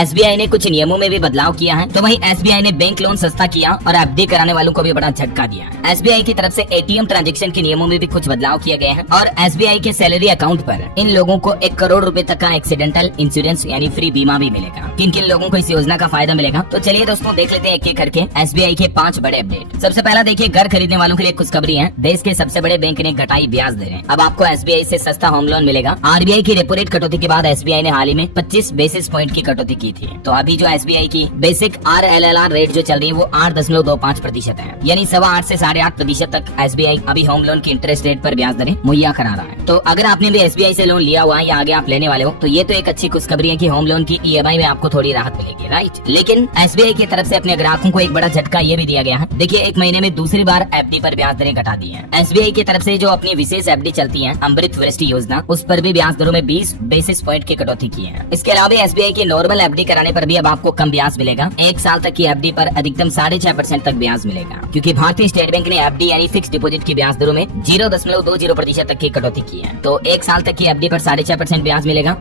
SBI ने कुछ नियमों में भी बदलाव किया है, तो वहीं एसबीआई ने बैंक लोन सस्ता किया और एफडी कराने वालों को भी बड़ा झटका दिया। एसबीआई की तरफ से एटीएम ट्रांजैक्शन के नियमों में भी कुछ बदलाव किए गए हैं और एसबीआई के सैलरी अकाउंट पर इन लोगों को 1 करोड़ रुपए तक का एक्सीडेंटल इंश्योरेंस यानी फ्री बीमा भी मिलेगा। किन किन लोगों को इस योजना का फायदा मिलेगा, तो चलिए दोस्तों देख लेते हैं एक एक करके एसबीआई के 5 बड़े अपडेट। सबसे पहला देखिए, घर खरीदने वालों के लिए खुशखबरी है। देश के सबसे बड़े बैंक ने घटाई ब्याज दरें। अब आपको एसबीआई से सस्ता होम लोन मिलेगा। आरबीआई की रेपो रेट कटौती के बाद एसबीआई ने हाल ही में 25 बेसिस पॉइंट की कटौती की थी। तो अभी जो एसबीआई की बेसिक RLLR रेट जो चल रही है वो 8.25% है, यानी 8.25 से 8.5% तक एसबीआई अभी होम लोन की इंटरेस्ट रेट पर ब्याज दरें मुहैया करा रहा है। तो अगर आपने भी एसबीआई से लोन लिया हुआ है या आगे आप लेने वाले हो, तो ये तो एक अच्छी खुशखबरी है कि होम लोन की ईएमआई में आपको थोड़ी राहत मिलेगी, राइट। लेकिन एसबीआई की तरफ से अपने ग्राहकों को एक बड़ा झटका ये भी दिया गया है। देखिए, 1 महीने में दूसरी बार एफडी पर ब्याज दरें घटा दी है। एसबीआई की तरफ से जो अपनी विशेष एफडी चलती है अमृत वृष्टि योजना, उस पर भी ब्याज दरों में 20 बेसिस पॉइंट की कटौती की है। इसके अलावा एसबीआई की नॉर्मल एफडी कराने पर भी अब आपको कम ब्याज मिलेगा। 1 साल तक की एफडी पर अधिकतम 6.5% तक ब्याज मिलेगा, क्योंकि भारतीय स्टेट बैंक ने एफडी यानी फिक्स डिपॉजिट की ब्याज दरों में 0.20% तक की कटौती की है। तो 1 साल तक की एफडी पर 6.5% ब्याज मिलेगा।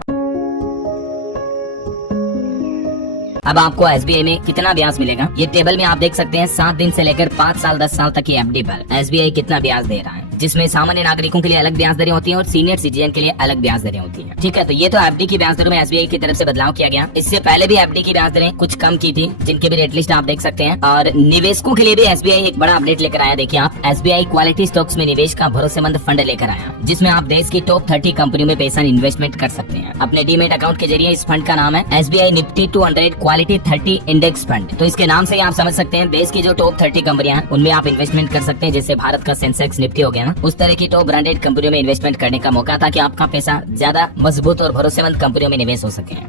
अब आपको एसबीआई में कितना ब्याज मिलेगा, ये टेबल में आप देख सकते हैं। 7 दिन से लेकर 5 साल 10 साल तक की एफडी पर एसबीआई कितना ब्याज दे रहा है, जिसमें सामान्य नागरिकों के लिए अलग ब्याज दरें होती हैं और सीनियर सिटीजन के लिए अलग ब्याज दरें होती हैं। ठीक है, तो ये तो एफडी की ब्याज दरों में एसबीआई की तरफ से बदलाव किया गया। इससे पहले भी एफडी की ब्याज दरें कुछ कम की थी, जिनके भी रेट लिस्ट आप देख सकते हैं। और निवेशकों के लिए भी एसबीआई एक बड़ा अपडेट लेकर आया। देखिए आप, एसबीआई क्वालिटी स्टॉक्स में निवेश का भरोसेमंद फंड लेकर आया, जिसमें आप देश की टॉप 30 कंपनियों में पैसा इन्वेस्टमेंट कर सकते हैं अपने डीमेट अकाउंट के जरिए। इस फंड का नाम है SBI Nifty 200 quality 30 index fund. तो इसके नाम से ही आप समझ सकते हैं देश की जो टॉप 30 कंपनियां हैं उनमें आप इन्वेस्टमेंट कर सकते हैं। जैसे भारत का सेंसेक्स निफ्टी हो गया ना, उस तरह की टॉप ब्रांडेड कंपनियों में इन्वेस्टमेंट करने का मौका, ताकि आपका पैसा ज्यादा मजबूत और भरोसेमंद कंपनियों में निवेश हो सके।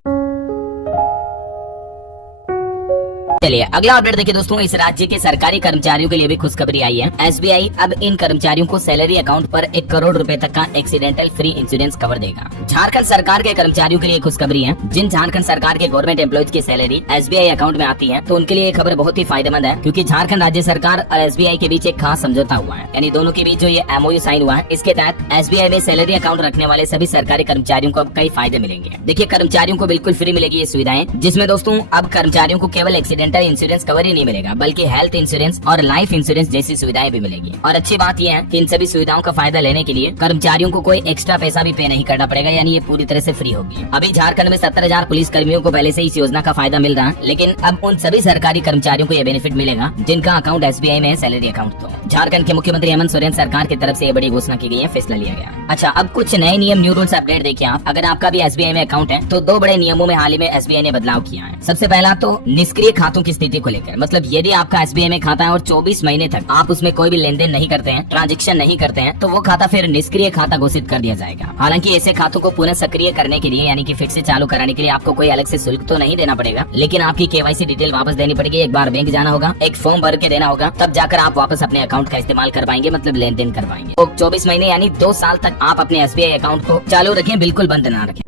चलिए अगला अपडेट देखिए दोस्तों, इस राज्य के सरकारी कर्मचारियों के लिए भी खुशखबरी आई है। एसबीआई अब इन कर्मचारियों को सैलरी अकाउंट पर 1 करोड़ रुपए तक का एक्सीडेंटल फ्री इंश्योरेंस कवर देगा। झारखंड सरकार के कर्मचारियों के लिए खुशखबरी है। जिन झारखंड सरकार के गवर्नमेंट एम्प्लॉयज की सैलरी एसबीआई अकाउंट में आती है, तो उनके लिए ये खबर बहुत ही फायदेमंद है, क्योंकि झारखंड राज्य सरकार और एसबीआई के बीच एक खास समझौता हुआ है, यानी दोनों के बीच जो ये एमओयू साइन हुआ है, इसके तहत एसबीआई में सैलरी अकाउंट रखने वाले सभी सरकारी कर्मचारियों को अब कई फायदे मिलेंगे। देखिए, कर्मचारियों को बिल्कुल फ्री मिलेगी ये सुविधाएं, जिसमें दोस्तों अब कर्मचारियों को केवल एक्सीडेंटल इंश्योरेंस कवर नहीं मिलेगा, बल्कि हेल्थ इंश्योरेंस और लाइफ इंश्योरेंस जैसी सुविधाएं भी मिलेगी। और अच्छी बात यह है कि इन सभी सुविधाओं का फायदा लेने के लिए कर्मचारियों को कोई एक्स्ट्रा पैसा भी पे नहीं करना पड़ेगा, यानी ये पूरी तरह से फ्री होगी। अभी झारखंड में 70,000 पुलिस कर्मियों को पहले से इस योजना का फायदा मिल रहा है, लेकिन अब उन सभी सरकारी कर्मचारियों को यह बेनिफिट मिलेगा जिनका अकाउंट एसबीआई में है, सैलरी अकाउंट। तो झारखंड के मुख्यमंत्री हेमंत सोरेन सरकार की तरफ से ये बड़ी घोषणा की गई है, फैसला लिया गया। अच्छा, अब कुछ नए नियम, न्यू रूल्स अपडेट देखिए आप। अगर आपका भी एसबीआई में अकाउंट है, तो 2 बड़े नियमों में हाल ही में एसबीआई ने बदलाव किया है। सबसे पहला तो निष्क्रिय खातों की स्थिति को लेकर, मतलब यदि आपका एसबीआई में खाता है और 24 महीने तक आप उसमें कोई भी लेन देन नहीं करते हैं, ट्रांजैक्शन नहीं करते हैं, तो वो खाता फिर निष्क्रिय खाता घोषित कर दिया जाएगा। हालांकि ऐसे खातों को पुनः सक्रिय करने के लिए, यानी कि फिर से चालू कराने के लिए आपको कोई अलग से शुल्क तो नहीं देना पड़ेगा, लेकिन आपकी केवाईसी डिटेल वापस देनी पड़ेगी। एक बार बैंक जाना होगा, एक फॉर्म भर के देना होगा, तब जाकर आप वापस अपने अकाउंट का इस्तेमाल कर पाएंगे, मतलब लेन देन कर पाएंगे। तो 24 महीने यानी 2 साल तक आप अपने एसबीआई अकाउंट को चालू रखें, बिल्कुल बंद ना रखें।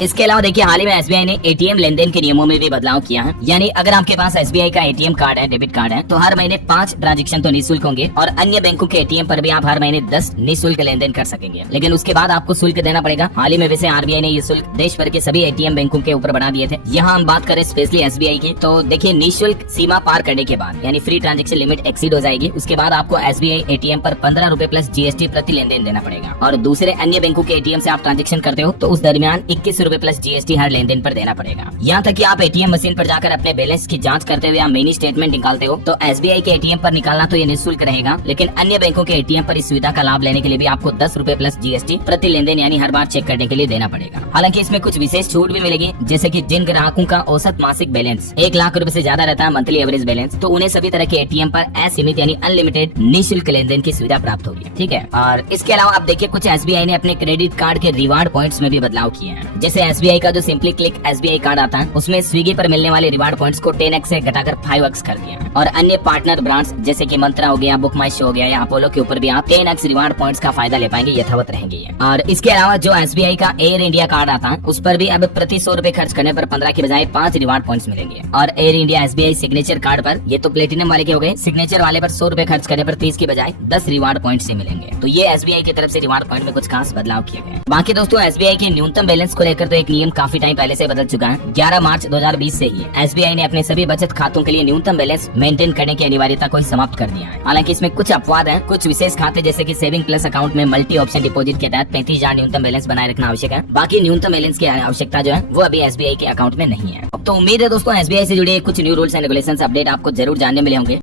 इसके अलावा देखिए, हाल ही में एसबीआई ने एटीएम लेन देन के नियमों में भी बदलाव किया है। यानी अगर आपके पास एसबीआई का एटीएम कार्ड है, डेबिट कार्ड है, तो हर महीने 5 ट्रांजैक्शन तो निःशुल्क होंगे, और अन्य बैंकों के एटीएम पर भी आप हर महीने 10 निःशुल्क लेन देन कर सकेंगे। लेकिन उसके बाद आपको शुल्क देना पड़ेगा। हाल ही में वैसे आरबीआई ने ये शुल्क देश भर के सभी एटीएम बैंकों के ऊपर बढ़ा दिए थे। यहाँ हम बात करें स्पेशली एसबीआई की, तो देखिए, निःशुल्क सीमा पार करने के बाद, यानी फ्री ट्रांजैक्शन लिमिट एक्सीड हो जाएगी, उसके बाद आपको एसबीआई एटीएम पर 15 रुपए प्लस जीएसटी प्रति लेन देन देना पड़ेगा। और दूसरे अन्य बैंकों के एटीएम से आप ट्रांजैक्शन करते हो, तो उस दरमियान 21 रुपए प्लस जीएसटी लेन देन पर देना पड़ेगा। यहाँ तक कि आप एटीएम मशीन पर जाकर अपने बैलेंस की जांच करते हुए या मिनी स्टेटमेंट निकालते हो, तो एसबीआई के एटीएम पर निकालना तो ये निःशुल्क रहेगा, लेकिन अन्य बैंकों के एटीएम पर इस सुविधा का लाभ लेने के लिए भी आपको 10 रुपए प्लस जीएसटी प्रति लेन देन, यानी हर बार चेक करने के लिए देना पड़ेगा। हालांकि इसमें कुछ विशेष छूट भी मिलेगी, जैसे कि जिन ग्राहकों का औसत मासिक बैलेंस 1 लाख रुपए से ज्यादा रहता है, मंथली एवरेज बैलेंस, तो उन्हें सभी तरह के एटीएम पर असीमित यानी अनलिमिटेड निःशुल्क लेन देन की सुविधा प्राप्त होगी। ठीक है, और इसके अलावा आप देखिए, कुछ एसबीआई ने अपने क्रेडिट कार्ड के रिवार्ड पॉइंट्स में भी बदलाव किए हैं। जैसे एसबीआई का जो सिंपली क्लिक एसबीआई कार्ड आता है, उसमें स्विगी पर मिलने वाले रिवार्ड पॉइंट्स को 10x से घटाकर 5x कर दिया है। और अन्य पार्टनर ब्रांड्स जैसे कि मंत्रा हो गया, बुक माई शो हो गया या अपोलो के ऊपर भी आप 10x रिवार्ड पॉइंट्स का फायदा ले पाएंगे, यथावत रहेंगे। और इसके अलावा जो एसबीआई का एयर इंडिया कार्ड आता है, उस पर भी अब प्रति 100 रुपए खर्च करने पर 15 की बजाय 5 रिवार्ड पॉइंट्स मिलेंगे। और air India SBI signature card पर, ये तो प्लेटिनम वाले के हो गए, सिग्नेचर वाले पर 100 रुपए खर्च करने पर 30 की बजाय 10 रिवार्ड पॉइंट से मिलेंगे। तो ये एसबीआई की तरफ से रिवार्ड पॉइंट में कुछ खास बदलाव किए गए। बाकी दोस्तों, एसबीआई के न्यूनतम बैलेंस को लेकर लेकर तो एक नियम काफी टाइम पहले से बदल चुका है। 11 मार्च 2020 से ही SBI ने अपने सभी बचत खातों के लिए न्यूनतम बैलेंस मेंटेन करने की अनिवार्यता को समाप्त कर दिया है। हालांकि इसमें कुछ अपवाद है। कुछ विशेष खाते जैसे कि सेविंग प्लस अकाउंट में मल्टी ऑप्शन डिपॉजिट के तहत 35,000 न्यूनतम बैलेंस बनाए रखना आवश्यक है। बाकी न्यूनतम बैलेंस की आवश्यकता जो है वो अभी SBI के अकाउंट में नहीं है। तो उम्मीद है दोस्तों SBI से जुड़े कुछ new rules and regulations update आपको जरूर जानने मिले होंगे।